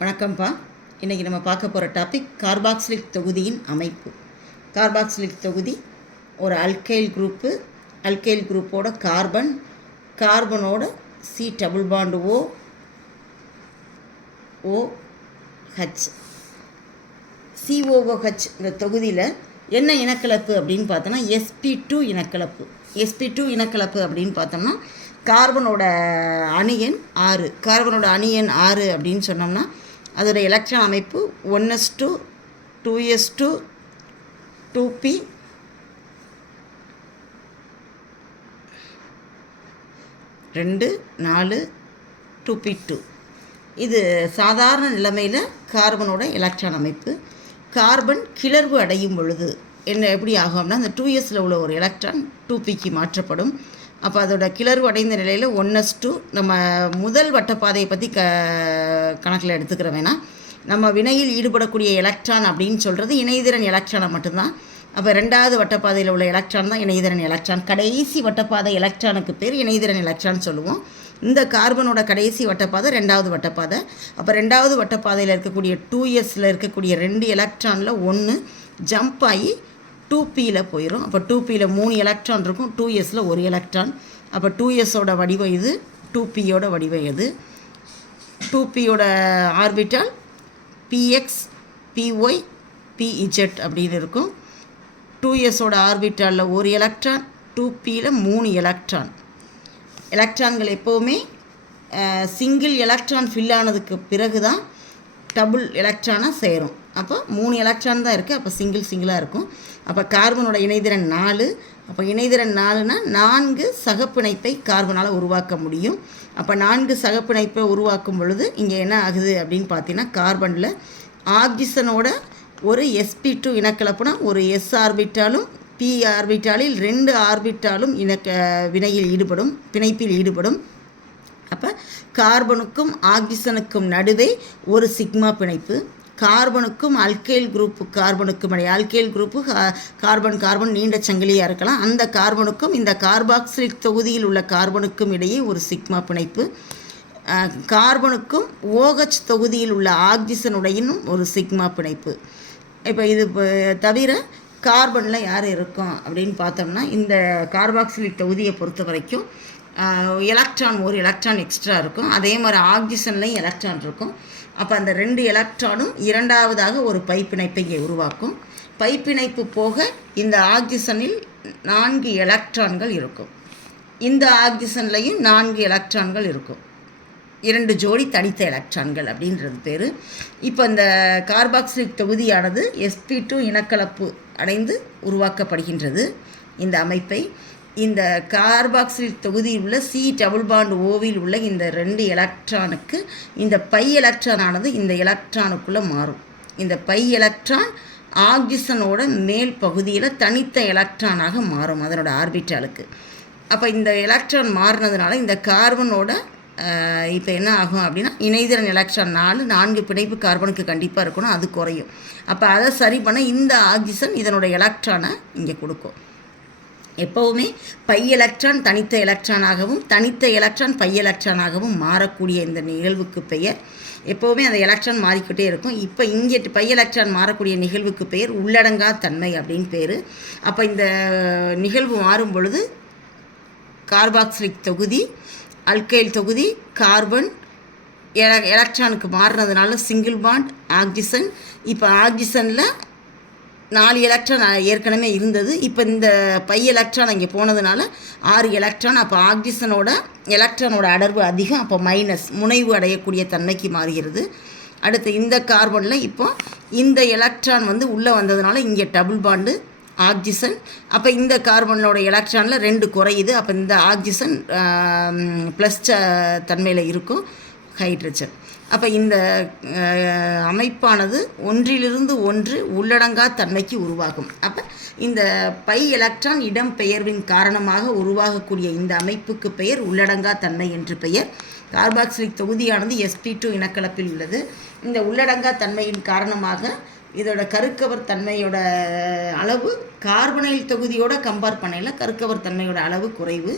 வணக்கம்ப்பா. இன்றைக்கி நம்ம பார்க்க போகிற டாபிக் கார்பாக்சிலிக் தொகுதியின் அமைப்பு. கார்பாக்சிலிக் தொகுதி ஒரு அல்கைல் குரூப்பு. அல்கைல் குரூப்போட கார்பனோட C double bond OH COOH. இந்த தொகுதியில் என்ன இனக்கலப்பு அப்படின்னு பார்த்தோன்னா sp2 இனக்கலப்பு. sp2 இனக்கலப்பு அப்படின்னு பார்த்தோம்னா கார்பனோட அணு எண் 6. கார்பனோட அணு எண் 6 அப்படின்னு சொன்னோம்னா அதோட எலக்ட்ரான் அமைப்பு 1s2 2s2 2p 2 4 2p2. இது சாதாரண நிலைமையில் கார்பனோட எலக்ட்ரான் அமைப்பு. கார்பன் கிளர்வு அடையும் பொழுது எப்படி ஆகும்னா அந்த 2sல உள்ள ஒரு எலக்ட்ரான் 2pக்கு மாற்றப்படும். அப்போ அதோட கிளர்வு அடைந்த நிலையில் 1s2 நம்ம முதல் வட்டப்பாதையை பற்றி கணக்கில் எடுத்துக்கிற வேணாம். நம்ம வினையில் ஈடுபடக்கூடிய எலக்ட்ரான் அப்படின்னு சொல்கிறது இணைதிறன் எலக்ட்ரானை மட்டும்தான். அப்போ ரெண்டாவது வட்டப்பாதையில் உள்ள எலக்ட்ரான் தான் இணைதிறன் எலக்ட்ரான். கடைசி வட்டப்பாதை எலக்ட்ரானுக்கு பேர் இணைதிறன் எலக்ட்ரான் சொல்லுவோம். இந்த கார்பனோட கடைசி வட்டப்பாதை ரெண்டாவது வட்டப்பாதை. அப்போ ரெண்டாவது வட்டப்பாதையில் இருக்கக்கூடிய 2sல இருக்கக்கூடிய 2 எலக்ட்ரானில் 1 ஜம்ப் ஆகி 2pயில் போயிடும். அப்போ 2pயில் 3 எலக்ட்ரான் இருக்கும், 2sல 1 எலக்ட்ரான். அப்போ 2sோட வடிவம் இது, 2pயோட வடிவம் இது. 2pயோட ஆர்பிட்டால் px py pz அப்படின்னு இருக்கும். 2sோட ஆர்பிட்டாலில் 1 எலக்ட்ரான், 2pயில் 3 எலக்ட்ரான். எலக்ட்ரான்கள் எப்போவுமே சிங்கிள் எலக்ட்ரான் ஃபில் ஆனதுக்கு பிறகு தான் டபுள் எலக்ட்ரானாக சேரும். அப்போ 3 எலக்ட்ரான் தான் இருக்குது. அப்போ சிங்கிளாக இருக்கும். அப்போ கார்பனோட இணைதிறன் 4. அப்போ இணைதிறன் 4னா 4 சகப்பிணைப்பை கார்பனால் உருவாக்க முடியும். அப்போ 4 சகப்பிணைப்பை உருவாக்கும் பொழுது இங்கே என்ன ஆகுது அப்படின்னு பார்த்தீங்கன்னா கார்பனில் ஆக்சிஜனோட ஒரு sp2 இனக்கலப்புனா ஒரு s ஆர்பிட்டாலும் p ஆர்பிட்டாலில் 2 ஆர்பிட்டாலும் வினையில் ஈடுபடும், பிணைப்பில் ஈடுபடும். அப்போ கார்பனுக்கும் ஆக்சிஜனுக்கும் நடுவே ஒரு சிக்மா பிணைப்பு. கார்பனுக்கும் அல்கைல் குரூப்பு கார்பனுக்கும் இடையே, அல்கைல் குரூப்பு கார்பன் நீண்ட சங்கிலியாக இருக்கலாம், அந்த கார்பனுக்கும் இந்த கார்பாக்சிலிக் தொகுதியில் உள்ள கார்பனுக்கும் இடையே ஒரு சிக்மா பிணைப்பு. கார்பனுக்கும் OH தொகுதியில் உள்ள ஆக்சிஜனுடையும் ஒரு சிக்மா பிணைப்பு. இப்போ இது தவிர கார்பனில் யார் இருக்கும் அப்படின்னு பார்த்தோம்னா இந்த கார்பாக்சிலிக் தொகுதியை பொறுத்த வரைக்கும் ஒரு எலக்ட்ரான் எக்ஸ்ட்ரா இருக்கும். அதே மாதிரி ஆக்சிஜன்லையும் எலக்ட்ரான் இருக்கும். அப்போ அந்த 2 எலக்ட்ரானும் இரண்டாவதாக ஒரு பைப்பிணைப்பை இங்கே உருவாக்கும். பைப்பிணைப்பு போக இந்த ஆக்சிஜனில் 4 எலக்ட்ரான்கள் இருக்கும். இந்த ஆக்சிஜன்லையும் 4 எலக்ட்ரான்கள் இருக்கும். 2 ஜோடி தனித்த எலக்ட்ரான்கள் அப்படின்றது பேர். இப்போ இந்த கார்பாக்சிலிக் தொகுதியானது sp2 இனக்கலப்பு அடைந்து உருவாக்கப்படுகின்றது. இந்த அமைப்பை இந்த கார்பாக்சிலிக் தொகுதியில் உள்ள சி டபுள் பாண்டு ஓவில் உள்ள இந்த 2 எலக்ட்ரானுக்கு இந்த பை எலக்ட்ரானானது இந்த எலக்ட்ரானுக்குள்ளே மாறும். இந்த பை எலக்ட்ரான் ஆக்சிஜனோட மேல் பகுதியில் தனித்த எலக்ட்ரானாக மாறும் அதனோட ஆர்பிட்டாலுக்கு. அப்போ இந்த எலக்ட்ரான் மாறினதுனால இந்த கார்பனோட இப்போ என்ன ஆகும் அப்படின்னா இணைதிறன் எலக்ட்ரான் 4 பிணைப்பு கார்பனுக்கு கண்டிப்பாக இருக்கணும், அது குறையும். அப்போ அதை சரி பண்ண இந்த ஆக்சிஜன் இதனோட எலக்ட்ரானை இங்கே கொடுக்கும். எப்போவுமே பை எலக்ட்ரான் தனித்த எலக்ட்ரானாகவும் தனித்த எலக்ட்ரான் பை எலக்ட்ரானாகவும் மாறக்கூடிய இந்த நிகழ்வுக்கு பெயர், எப்போவுமே அந்த எலக்ட்ரான் மாறிக்கிட்டே இருக்கும். இப்போ இங்கே பை எலக்ட்ரான் மாறக்கூடிய நிகழ்வுக்கு பெயர் உள்ளடங்கா தன்மை அப்படின்னு பேர். அப்போ இந்த நிகழ்வு மாறும் பொழுது கார்பாக்சிலிக் தொகுதி அல்கைல் தொகுதி கார்பன் எலக்ட்ரானுக்கு மாறினதுனால சிங்கிள் பாண்ட் ஆக்சிஜன். இப்போ ஆக்சிஜனில் 4 எலக்ட்ரான் ஏற்கனவே இருந்தது. இப்போ இந்த பை எலக்ட்ரான் அங்கே போனதுனால 6 எலக்ட்ரான். அப்போ எலக்ட்ரானோட அடர்வு அதிகம். அப்போ மைனஸ் முனைவு அடையக்கூடிய தன்மைக்கு மாறுகிறது. அடுத்து இந்த கார்பனில் இப்போ இந்த எலக்ட்ரான் உள்ளே வந்ததுனால இங்கே டபுள் பாண்டு ஆக்சிஜன். அப்போ இந்த கார்பனோட எலக்ட்ரானில் 2 குறையுது. அப்போ இந்த ஆக்சிஜன் ப்ளஸ் தன்மையில் இருக்கும் ஹைட்ரஜன். அப்போ இந்த அமைப்பானது ஒன்றிலிருந்து ஒன்று உள்ளடங்கா தன்மைக்கு உருவாகும். அப்போ இந்த பை எலக்ட்ரான் இடம்பெயர்வின் காரணமாக உருவாகக்கூடிய இந்த அமைப்புக்கு பெயர் உள்ளடங்கா தன்மை என்று பெயர். கார்பாக்சிலிக் தொகுதியானது sp2 இனக்கலப்பில் உள்ளது. இந்த உள்ளடங்கா தன்மையின் காரணமாக இதோட கருக்கவர் தன்மையோட அளவு கார்பனைல் தொகுதியோட கம்பேர் பண்ணையில் கருக்கவர் தன்மையோட அளவு குறைவு.